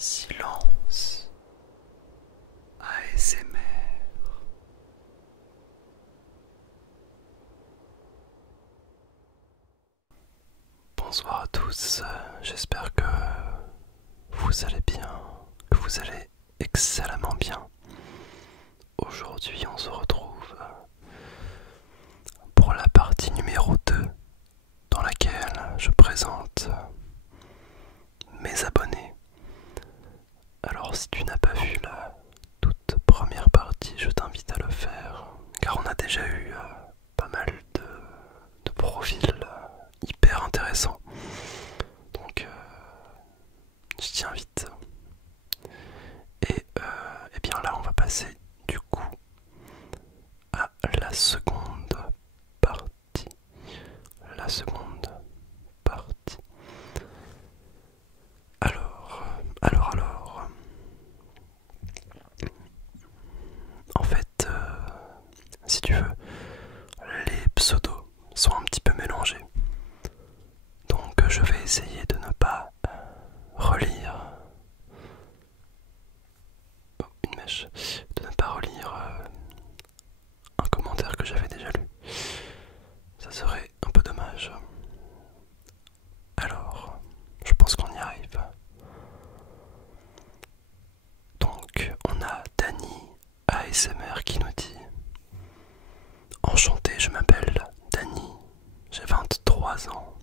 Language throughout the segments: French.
Silence ASMR. Bonsoir à tous, j'espère que vous allez bien, que vous allez excellemment bien. Aujourd'hui on se retrouve pour la partie numéro 2 dans laquelle je présente mes abonnés. Alors si tu n'as pas vu la toute première partie, je t'invite à le faire, car on a déjà eu pas mal de profils hyper intéressants. Donc je t'y invite. Et bien là on va passer du coup à la seconde partie. La seconde partie. Alors. En fait, si tu veux, les pseudos sont un petit peu mélangés. Donc je vais essayer de ne pas relire une mèche, de ne pas relire un commentaire que j'avais déjà lu. Ça serait un peu dommage. Alors, je pense qu'on y arrive. Donc, on a Dany ASMR qui nous dit: Enchanté, je m'appelle Dany, j'ai 23 ans,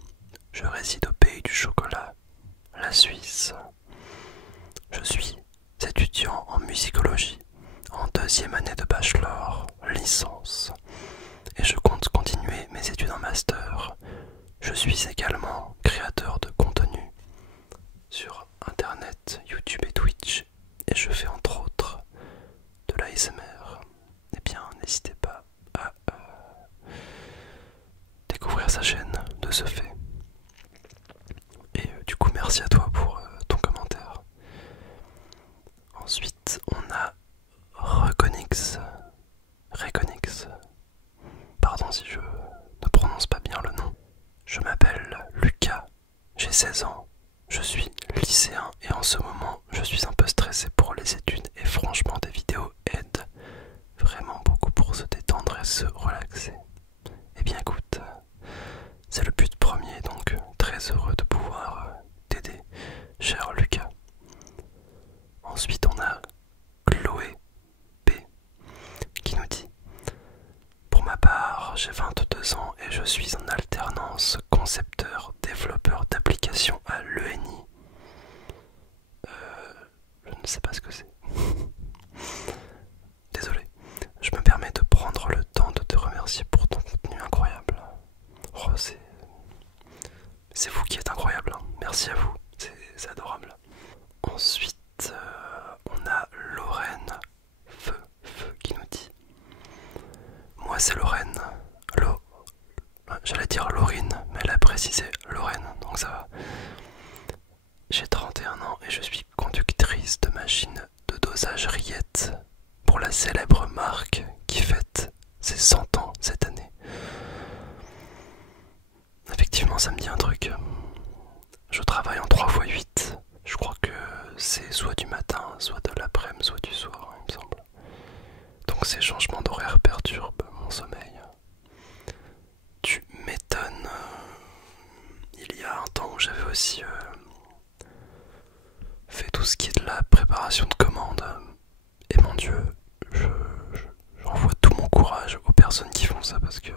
je réside au pays du chocolat, la Suisse. Je suis étudiant en musicologie, en deuxième année de bachelor, licence, et je compte continuer mes études en master. Je suis également créateur de contenu sur internet, YouTube et Twitch, et je fais entre autres de l'ASMR. Eh bien, n'hésitez pas à découvrir sa chaîne de ce fait. Et du coup, merci à toi pour ton commentaire. Ensuite, on a Reconix. Pardon si je ne prononce pas bien le nom. Je m'appelle Lucas, j'ai 16 ans, je suis lycéen et en ce moment je suis un peu stressé pour les études et franchement des vidéos aident vraiment beaucoup pour se détendre et se relaxer. Eh bien écoute, c'est le but premier, donc très heureux de pouvoir t'aider, cher Lucas. Ensuite on a Chloé P qui nous dit: Pour ma part, j'ai 22 ans et je suis en alternance concepteur-développeur d'applications à l'ENI. Je ne sais pas ce que c'est. Désolé. Je me permets de prendre le temps de te remercier pour ton contenu incroyable. Oh, c'est vous qui êtes incroyable, hein. Merci à vous, c'est adorable. Ensuite, on a Lorraine Feu qui nous dit: Moi c'est Lorraine. J'allais dire Laurine, mais elle a précisé Lorraine, donc ça va. J'ai 31 ans et je suis conductrice de machine de dosage rillettes pour la célèbre marque qui fête ses 100 ans cette année. Effectivement, ça me dit un truc. Je travaille en 3x8. Je crois que c'est soit du matin, soit de l'après-midi, soit du soir, il me semble. Donc ces changements d'horaire perturbent mon sommeil. Tu m'étonnes. Il y a un temps où j'avais aussi fait tout ce qui est de la préparation de commandes. Et mon Dieu, j'envoie tout mon courage aux personnes qui font ça parce que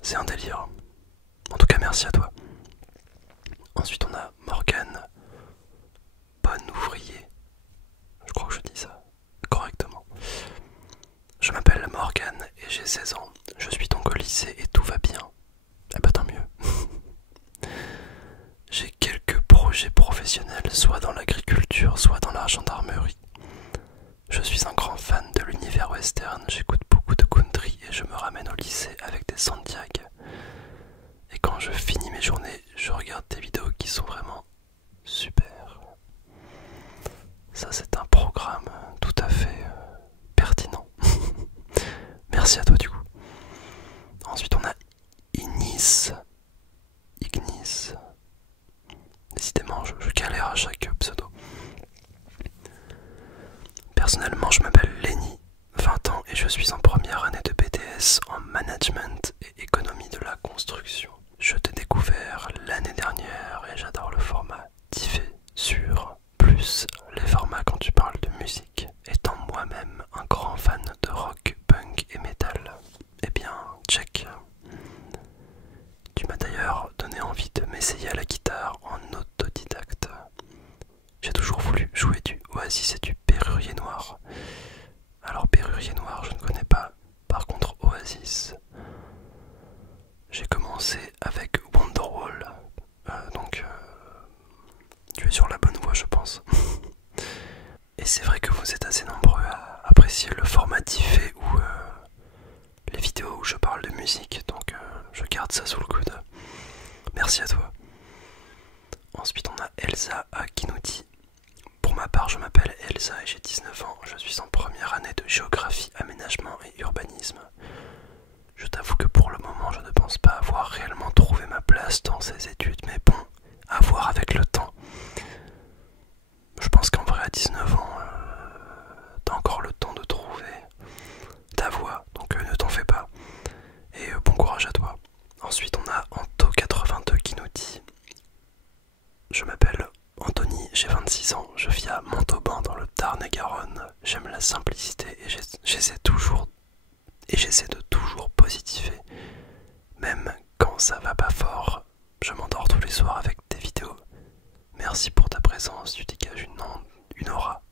c'est un délire. En tout cas, merci à toi. Ensuite, on a Morgane, bon ouvrier. Je crois que je dis ça correctement. Je m'appelle Morgane et j'ai 16 ans. Je suis donc au lycée et tout va bien. Ah bah tant mieux. J'ai quelques projets professionnels, soit dans l'agriculture, soit dans la gendarmerie. Je suis un grand fan de l'univers western, j'écoute beaucoup de country et je me ramène au lycée avec des Santiago. Et quand je finis mes journées, je regarde des vidéos qui sont vraiment super. Ça c'est un programme tout à fait pertinent. Merci à toi du coup. Ensuite on a Ignis. Décidément je galère à chaque pseudo. préféré, j'adore le format diffé sur plus les formats quand tu parles de musique. Étant moi-même un grand fan de rock, punk et metal, eh bien, check. Tu m'as d'ailleurs donné envie de m'essayer à la guitare en autodidacte. J'ai toujours voulu jouer du Oasis et du Perrurier Noir. Alors Perrurier Noir, je ne connais pas. Par contre, Oasis, j'ai commencé avec Wonderwall. Donc, tu es sur la bonne voie, je pense. Et c'est vrai que vous êtes assez nombreux à apprécier le format diffé ou les vidéos où je parle de musique. Donc, je garde ça sous le coude. Merci à toi. Ensuite, on a Elsa qui nous dit: pour ma part, je m'appelle Elsa et j'ai 19 ans. Je suis en première année de géographie, aménagement et urbanisme. Je t'avoue que pour le moment, je ne pense pas avoir réellement trouvé ma place dans ces études, mais bon, à voir avec le temps. Je pense qu'en vrai, à 19 ans, t'as encore le temps de trouver ta voie, donc ne t'en fais pas. Et bon courage à toi. Ensuite, on a Anto82 qui nous dit: je m'appelle Anthony, j'ai 26 ans, je vis à Montauban dans le Tarn-et-Garonne. J'aime la simplicité et j'essaie de toujours positiver. Même quand ça va pas fort, je m'endors tous les soirs avec tes vidéos. Merci pour ta présence, tu dégages une aura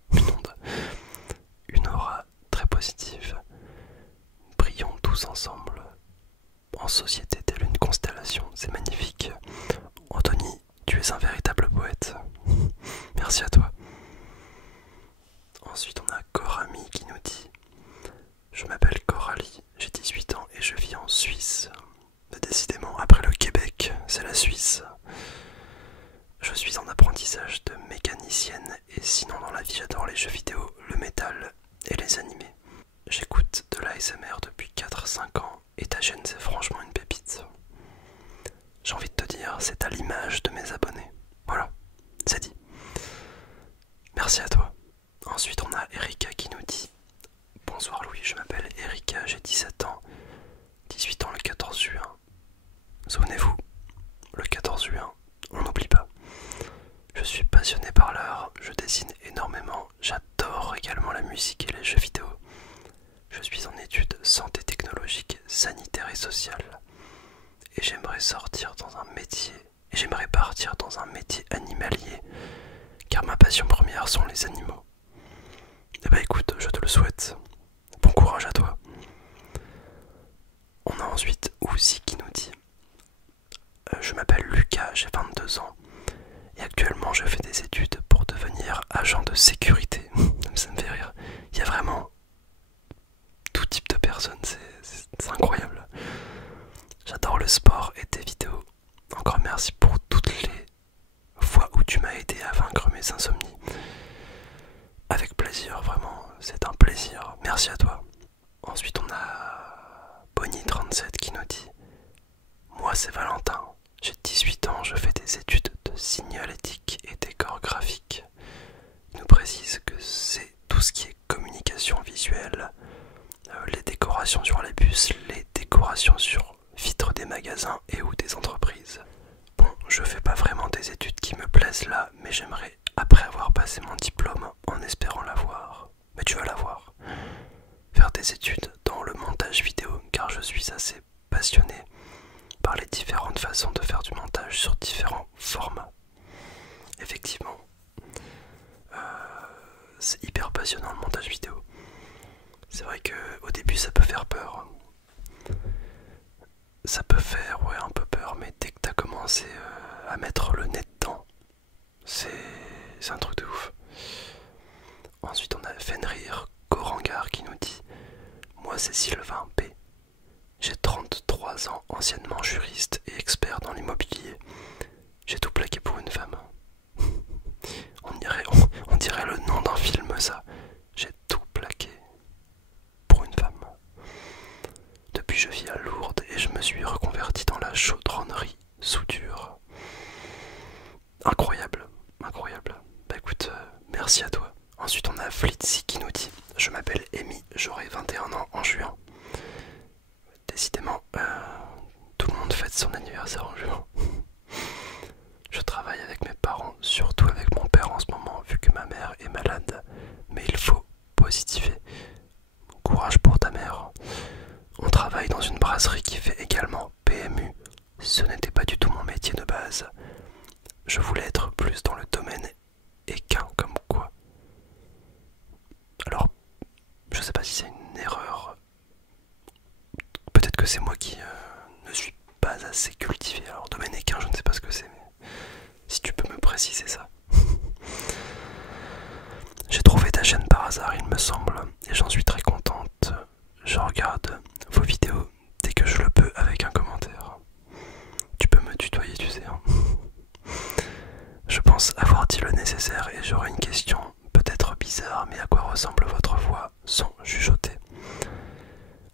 très positive. Brillons tous ensemble, en société telle une constellation, c'est magnifique. Anthony, tu es un véritable poète. Merci à toi. Ensuite, on a Corami qui nous dit: je m'appelle Coralie, j'ai 18 ans et je vis en Suisse. Décidément, après le Québec, c'est la Suisse. Je suis en apprentissage de mécanicienne et sinon dans la vie j'adore les jeux vidéo, le métal et les animés. J'écoute de l'ASMR depuis 4-5 ans et ta chaîne c'est franchement une pépite. J'ai envie de te dire, c'est à l'image de mes abonnés. Voilà, c'est dit. Merci à toi. Ensuite on a Erika qui nous dit: bonsoir Louis, je m'appelle Erika, j'ai 17 ans, 18 ans le 14 juin. Souvenez-vous, le 14 juin, on n'oublie pas. Je suis passionné par l'art, je dessine énormément, j'adore également la musique et les jeux vidéo. Je suis en études santé technologique, sanitaire et sociale. Et j'aimerais partir dans un métier animalier, car ma passion première sont les animaux. Eh ben écoute, je te le souhaite. Bon courage à toi. On a ensuite Ouzi qui nous dit: je m'appelle Lucas, j'ai 22 ans. Et actuellement je fais des études pour devenir agent de sécurité. Ça me fait rire. Il y a vraiment tout type de personnes, c'est incroyable. J'adore le sport et tes vidéos. Encore merci pour toutes les fois où tu m'as aidé à vaincre mes insomnies. Avec plaisir, vraiment, c'est un plaisir. Merci à toi. Ensuite on a Bonnie37 qui nous dit: moi c'est Valentin, j'ai 18 ans, je fais des études de signalétique et décor graphique. Il nous précise que c'est tout ce qui est communication visuelle, les décorations sur les bus, les décorations sur vitres des magasins et ou des entreprises. Bon, je fais pas vraiment des études qui me plaisent là, mais j'aimerais, après avoir passé mon diplôme, en espérant l'avoir. Mais tu vas l'avoir. Faire des études dans le montage vidéo, car je suis assez passionné par les différentes façons de faire du montage sur différents formats. Effectivement, c'est hyper passionnant le montage vidéo. C'est vrai que au début ça peut faire peur. Ça peut faire un peu peur, mais dès que t'as commencé à mettre le nez dedans, c'est un truc de ouf. Ensuite on a Fenrir Corangar qui nous dit: moi c'est Sylvain P. J'ai 33 ans, anciennement juriste et expert dans l'immobilier. J'ai tout plaqué pour une femme. On dirait le nom d'un film ça. J'ai tout plaqué pour une femme. Depuis je vis à Lourdes et je me suis reconverti dans la chaudronnerie soudure. Incroyable, incroyable. Bah écoute, merci à toi. Ensuite on a Flitzy qui nous dit: je m'appelle Amy, j'aurai 21 ans en juin. Décidément, tout le monde fête son anniversaire en juin. Je travaille voulais être plus dans le domaine équin, comme quoi. Alors, je sais pas si c'est une erreur. Peut-être que c'est moi qui ne suis pas assez cultivé. Alors, domaine équin, je ne sais pas ce que c'est, mais si tu peux me préciser ça. J'ai trouvé ta chaîne par hasard, il me semble, et j'en suis très contente. Je regarde vos vidéos dès que je le peux avec un commentaire. Tu peux me tutoyer, tu sais. Hein. Je pense avoir dit le nécessaire et j'aurai une question, peut-être bizarre, mais à quoi ressemble votre voix sans chuchoter?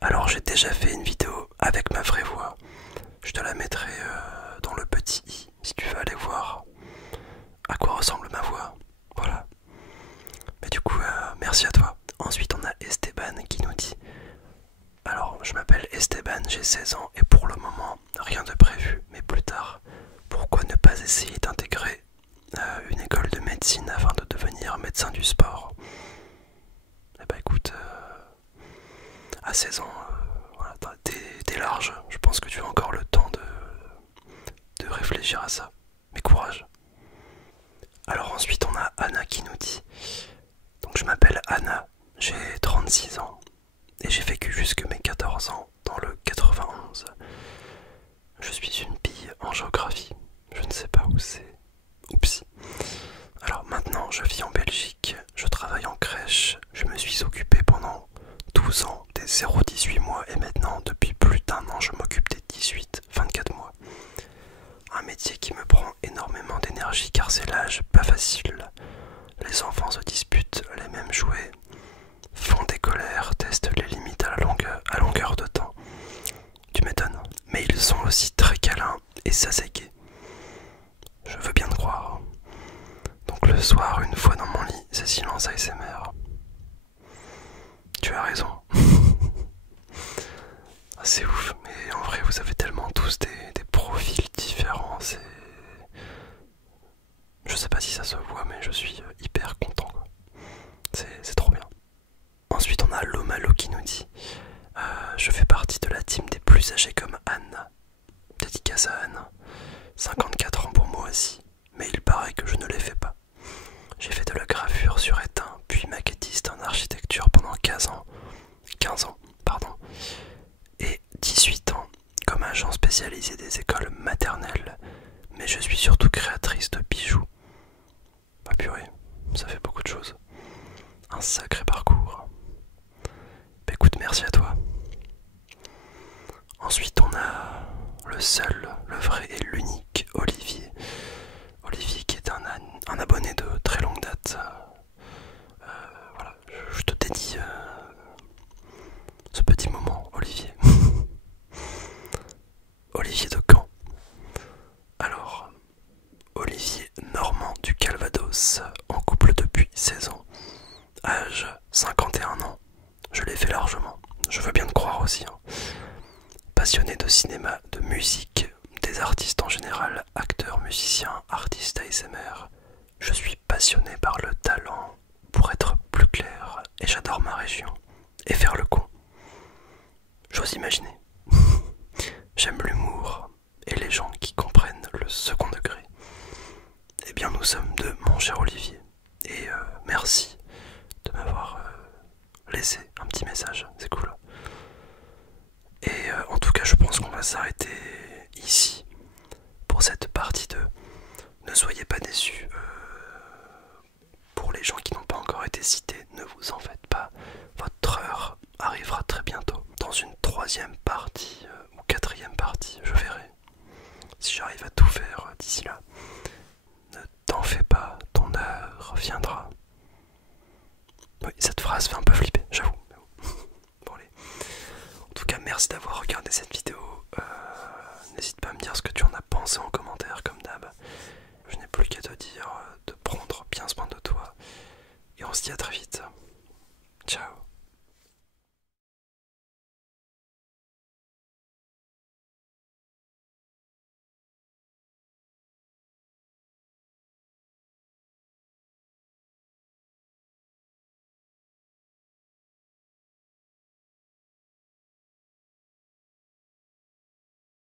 Alors j'ai déjà fait une vidéo avec ma vraie voix. Je te la mettrai dans le petit i si tu veux aller voir à quoi ressemble ma voix. Voilà. Mais du coup, merci à toi. Ensuite, on a Esteban qui nous dit: alors, je m'appelle Esteban, j'ai 16 ans et pour le moment, rien de prévu. Mais plus tard, pourquoi ne pas essayer d'intégrer une école de médecine afin de devenir médecin du sport? Eh bah écoute, à 16 ans, voilà, t'es large. Je pense que tu as encore le temps de réfléchir à ça. Mais courage. Alors ensuite, on a Anna qui nous dit: donc je m'appelle Anna, j'ai 36 ans et j'ai vécu jusque mes 14 ans dans le 91. Je suis une bille en géographie, je ne sais pas où c'est. Oups. Alors maintenant je vis en Belgique, je travaille en crèche, je me suis occupé pendant 12 ans des 0-18 mois et maintenant depuis plus d'1 an je m'occupe des 18-24 mois. Un métier qui me prend énormément d'énergie car c'est l'âge pas facile. Les enfants se disputent les mêmes jouets, font des colères, testent les limites à longueur de temps. Tu m'étonnes, mais ils sont aussi très câlins et ça c'est gai. Je veux bien te croire. Donc le soir, une fois dans mon lit, c'est silence ASMR. Tu as raison. C'est ouf, mais en vrai vous avez tellement tous des profils différents, c'est... Je sais pas si ça se voit, mais je suis hyper content. C'est trop bien. Ensuite, on a Lomalo qui nous dit: je fais partie de la team des plus âgés comme Anne. Dédicace à Anne. 54 ans pour moi aussi, mais il paraît que je ne les fais pas. J'ai fait de la gravure sur étain, puis maquettiste en architecture pendant 15 ans, et 18 ans comme agent spécialisé des écoles maternelles, mais je suis surtout créatrice de bijoux. Bah purée, ça fait beaucoup de choses. Un sacré parcours. Bah écoute, merci à toi. Ensuite on a le seul, le vrai et l'unique Olivier. Olivier qui est un abonné de très longue date. Voilà, je te dédie ce petit moment, Olivier. Olivier de Caen. Alors, Olivier Normand du Calvados, en couple depuis 16 ans, âge 51 ans. Je l'ai fait largement, je veux bien te croire aussi. Hein. Passionné de cinéma, de musique, des artistes en général, acteurs, musiciens, artistes ASMR. Je suis passionné par le talent, pour être plus clair, et j'adore ma région, et faire le con. J'ose imaginer. J'aime l'humour, et les gens qui comprennent le second degré. Eh bien nous sommes deux, mon cher Olivier, et merci de m'avoir laissé un petit message, c'est cool. Et en tout cas je pense qu'on va s'arrêter ici pour cette partie 2. Ne soyez pas déçus. Pour les gens qui n'ont pas encore été cités, ne vous en faites pas. Votre heure arrivera très bientôt. Dans une 3e partie ou 4e partie, je verrai. Si j'arrive à tout faire d'ici là. Ne t'en fais pas, ton heure viendra. Oui, cette phrase fait un peu flipper, j'avoue. Bon allez. En tout cas, merci d'avoir regardé cette vidéo.